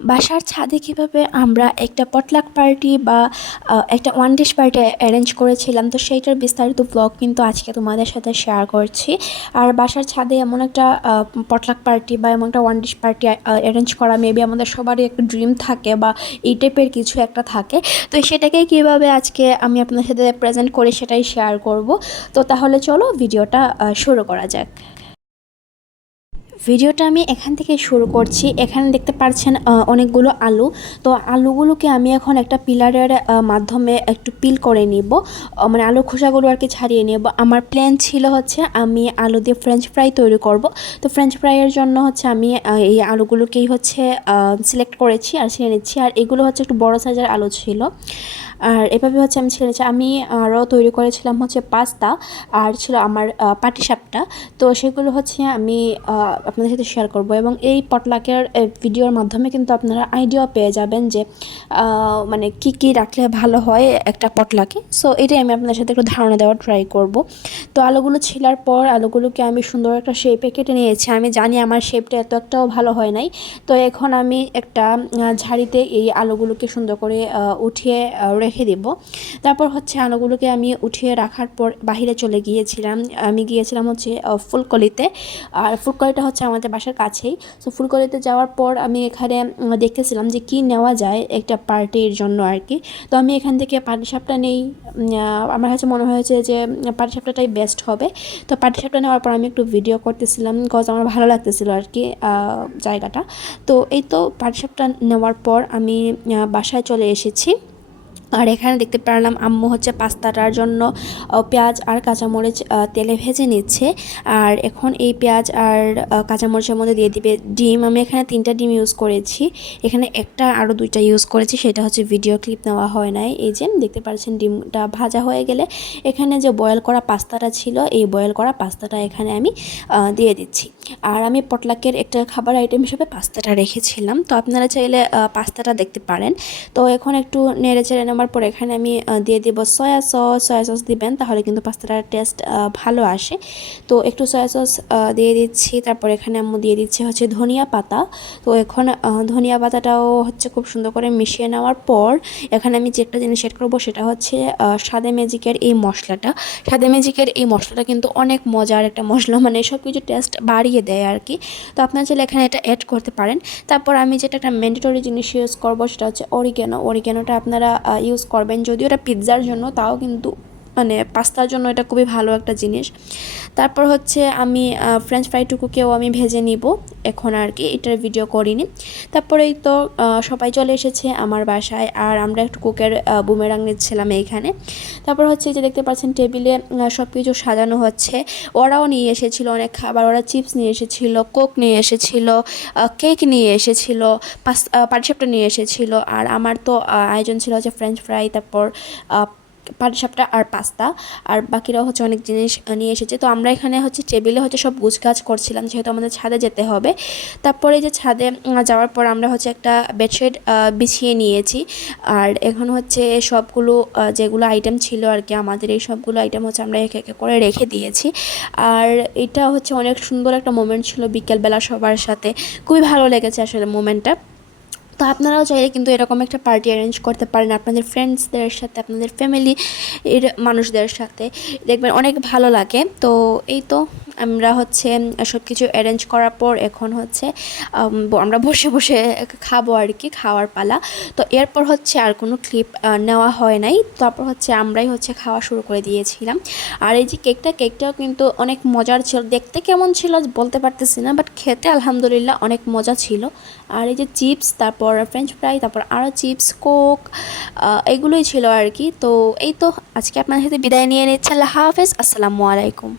বাসার ছাদে কীভাবে আমরা একটা পটলাক পার্টি বা একটা ওয়ান ডিশ পার্টি অ্যারেঞ্জ করেছিলাম, তো সেইটার বিস্তারিত ব্লগ কিন্তু আজকে তোমাদের সাথে শেয়ার করছি। আর বাসার ছাদে এমন একটা পটলাক পার্টি বা এমন একটা ওয়ান ডিশ পার্টি অ্যারেঞ্জ করা মেবি আমাদের সবারই একটা ড্রিম থাকে বা এই টাইপের কিছু একটা থাকে। তো সেটাকেই কীভাবে আজকে আমি আপনার সাথে প্রেজেন্ট করে সেটাই শেয়ার করব। তো তাহলে চলো ভিডিওটা শুরু করা যাক। ভিডিওটা আমি এখান থেকে শুরু করছি। এখানে দেখতে পাচ্ছেন অনেকগুলো আলু। তো আলুগুলোকে আমি এখন একটা পিলারের মাধ্যমে একটু পিল করে নিব। মানে আলুর খোসাগুলো আর কি ছাড়িয়ে নেব। আমার প্ল্যান ছিল হচ্ছে আমি আলু দিয়ে ফ্রেঞ্চ ফ্রাই তৈরি করব। তো ফ্রেঞ্চ ফ্রাইয়ের জন্য হচ্ছে আমি এই আলুগুলোকেই হচ্ছে সিলেক্ট করেছি আর ছিঁড়ে নিচ্ছি। আর এগুলো হচ্ছে একটু বড় সাইজের আলু ছিল। আর এভাবে হচ্ছে আমি ছেড়েছি আমি আরও তৈরি করেছিলাম হচ্ছে পাস্তা আর ছিল আমার পাটিসাপটা। তো সেগুলো হচ্ছে আমি আপনাদের সাথে শেয়ার করব এবং এই পটলাকের ভিডিওর মাধ্যমে কিন্তু আপনারা আইডিয়া পেয়ে যাবেন যে মানে কি কি রাখলে ভালো হয় একটা পটলাকে। সো এটাই আমি আপনাদের সাথে একটু ধারণা দেওয়ার ট্রাই করব। তো আলুগুলো ছিলার পর আলুগুলোকে আমি সুন্দর একটা শেপে কেটে নিয়েছি। আমি জানি আমার শেপটা এত একটাও ভালো হয় নাই। তো এখন আমি একটা ঝাড়িতে এই আলুগুলোকে সুন্দর করে উঠিয়ে রেখে দেব। তারপর হচ্ছে আলুগুলোকে আমি উঠিয়ে রাখার পর বাহিরে চলে গিয়েছিলাম। আমি গিয়েছিলাম হচ্ছে ফুলকলিতে। আর ফুলকলিটা হচ্ছে আমাদের বাসার কাছেই। সো ফুলকলিতে যাওয়ার পর আমি এখানে দেখতেছিলাম যে কি নেওয়া যায় একটা পার্টির জন্য আর কি তো আমি এখান থেকে পাটিসাপটা নেই। আমার কাছে মনে হয়েছে যে পাটিসাপটাটাই বেস্ট হবে। তো পাটিসাপটা নেওয়ার পর আমি একটু ভিডিও করতেছিলাম। কজ আমার ভালো লাগতেছিল আর কি জায়গাটা। তো এই তো পাটিসাপটা নেওয়ার পর আমি বাসায় চলে এসেছি। আর এখানে দেখতে পারলাম আম্মু হচ্ছে পাস্তাটার জন্য পেঁয়াজ আর কাঁচামরিচ তেলে ভেজে নিচ্ছে। আর এখন এই পেঁয়াজ আর কাঁচামরিচের মধ্যে দিয়ে দিবে ডিম। আমি এখানে তিনটা ডিম ইউজ করেছি। এখানে একটা আরও দুইটা ইউজ করেছি, সেটা হচ্ছে ভিডিও ক্লিপ নেওয়া হয় নাই। এই যে দেখতে পাচ্ছেন ডিমটা ভাজা হয়ে গেলে এখানে যে বয়েল করা পাস্তাটা ছিল, এই বয়েল করা পাস্তাটা এখানে আমি দিয়ে দিচ্ছি। আর আমি পটলাকের একটা খাবার আইটেম হিসেবে পাস্তাটা রেখেছিলাম। তো আপনারা চাইলে পাস্তাটা দেখতে পারেন। তো এখন একটু নেড়ে চেড়ে নেওয়ার পর এখানে আমি দিয়ে দেবো সয়া সস সয়া সস দিবেন, তাহলে কিন্তু পাস্তাটার টেস্ট ভালো আসে। তো একটু সয়া সস দিয়ে দিচ্ছি। তারপর এখানে আম্মু দিয়ে দিচ্ছি হচ্ছে ধনিয়া পাতা। তো এখন ধনিয়া পাতাটাও হচ্ছে খুব সুন্দর করে মিশিয়ে নেওয়ার পর এখানে আমি যে একটা জিনিস এড করব, সেটা হচ্ছে সাদে ম্যাজিকের এই মশলাটা। সাদে ম্যাজিকের এই মশলাটা কিন্তু অনেক মজার একটা মশলা মানে সব কিছু টেস্ট বাড়িয়ে দেয় আর কি তো আপনারা চাইলে এখানে এটা অ্যাড করতে পারেন। তারপর আমি যেটা একটা ম্যান্ডেটরি জিনিস ইউজ করব, সেটা হচ্ছে অরিগেনো অরিগেনোটা আপনারা ইউজ করবেন যদিও ওটা পিৎজার জন্য তাও কিন্তু মানে পাস্তার জন্য এটা খুবই ভালো একটা জিনিস। তারপর হচ্ছে আমি ফ্রেঞ্চ ফ্রাইটুকুকেও আমি ভেজে নিব। এখন আর কি, এটার ভিডিও করিনি। তারপরেই তো সবাই চলে এসেছে আমার বাসায়, আর আমরা একটু কুকের বুমেরাং নিচ্ছিলাম এইখানে। তারপর হচ্ছে যে দেখতে পাচ্ছেন টেবিলে সব কিছু সাজানো হচ্ছে। ওরাও নিয়ে এসেছিল অনেক খাবার, ওরা চিপস নিয়ে এসেছিল কোক নিয়ে এসেছিল কেক নিয়ে এসেছিল, পাস পাটিসাপটা নিয়ে এসেছিল। আর আমার তো আয়োজন ছিল হচ্ছে ফ্রেঞ্চ ফ্রাই তারপর আহ, পাটিসাপটা আর পাস্তা আর বাকিরাও হচ্ছে অনেক জিনিস নিয়ে এসেছে। তো আমরা এখানে হচ্ছে টেবিলে হচ্ছে সব গুছগাছ করছিলাম যেহেতু আমাদের ছাদে যেতে হবে। তারপরে যে ছাদে যাওয়ার পর আমরা হচ্ছে একটা বেডশিট বিছিয়ে নিয়েছি। আর এখন হচ্ছে সবগুলো যেগুলো আইটেম ছিল আর কি আমাদের এই সবগুলো আইটেম হচ্ছে আমরা একে একে করে রেখে দিয়েছি। আর এটা হচ্ছে অনেক সুন্দর একটা মোমেন্ট ছিল বিকেলবেলা সবার সাথে। খুবই ভালো লেগেছে আসলে মোমেন্টটা তো আপনারাও চাইলে কিন্তু এরকম একটা পার্টি অ্যারেঞ্জ করতে পারেন আপনাদের ফ্রেন্ডসদের সাথে, আপনাদের ফ্যামিলি এর মানুষদের সাথে। দেখবেন অনেক ভালো লাগে। তো এই তো আমরা হচ্ছে সব কিছু অ্যারেঞ্জ করার পর এখন হচ্ছে আমরা বসে বসে খাব আর কি, খাওয়ার পালা। তো এরপর হচ্ছে আর কোনো ক্লিপ নেওয়া হয় নাই। তারপর হচ্ছে আমরাই হচ্ছে খাওয়া শুরু করে দিয়েছিলাম। আর এই যে কেকটা কেকটাও কিন্তু অনেক মজার ছিল। দেখতে কেমন ছিল বলতে পারতেছি না বাট খেতে আলহামদুলিল্লাহ অনেক মজা ছিল। আর এই যে চিপস তারপর ফ্রেঞ্চ ফ্রাই তারপর আরও চিপস কোক এগুলোই ছিল আর কি। তো এই তো, আজকে আপনার সাথে বিদায় নিয়ে নিচ্ছে। আল্লাহ হাফেজ। আসসালামু আলাইকুম।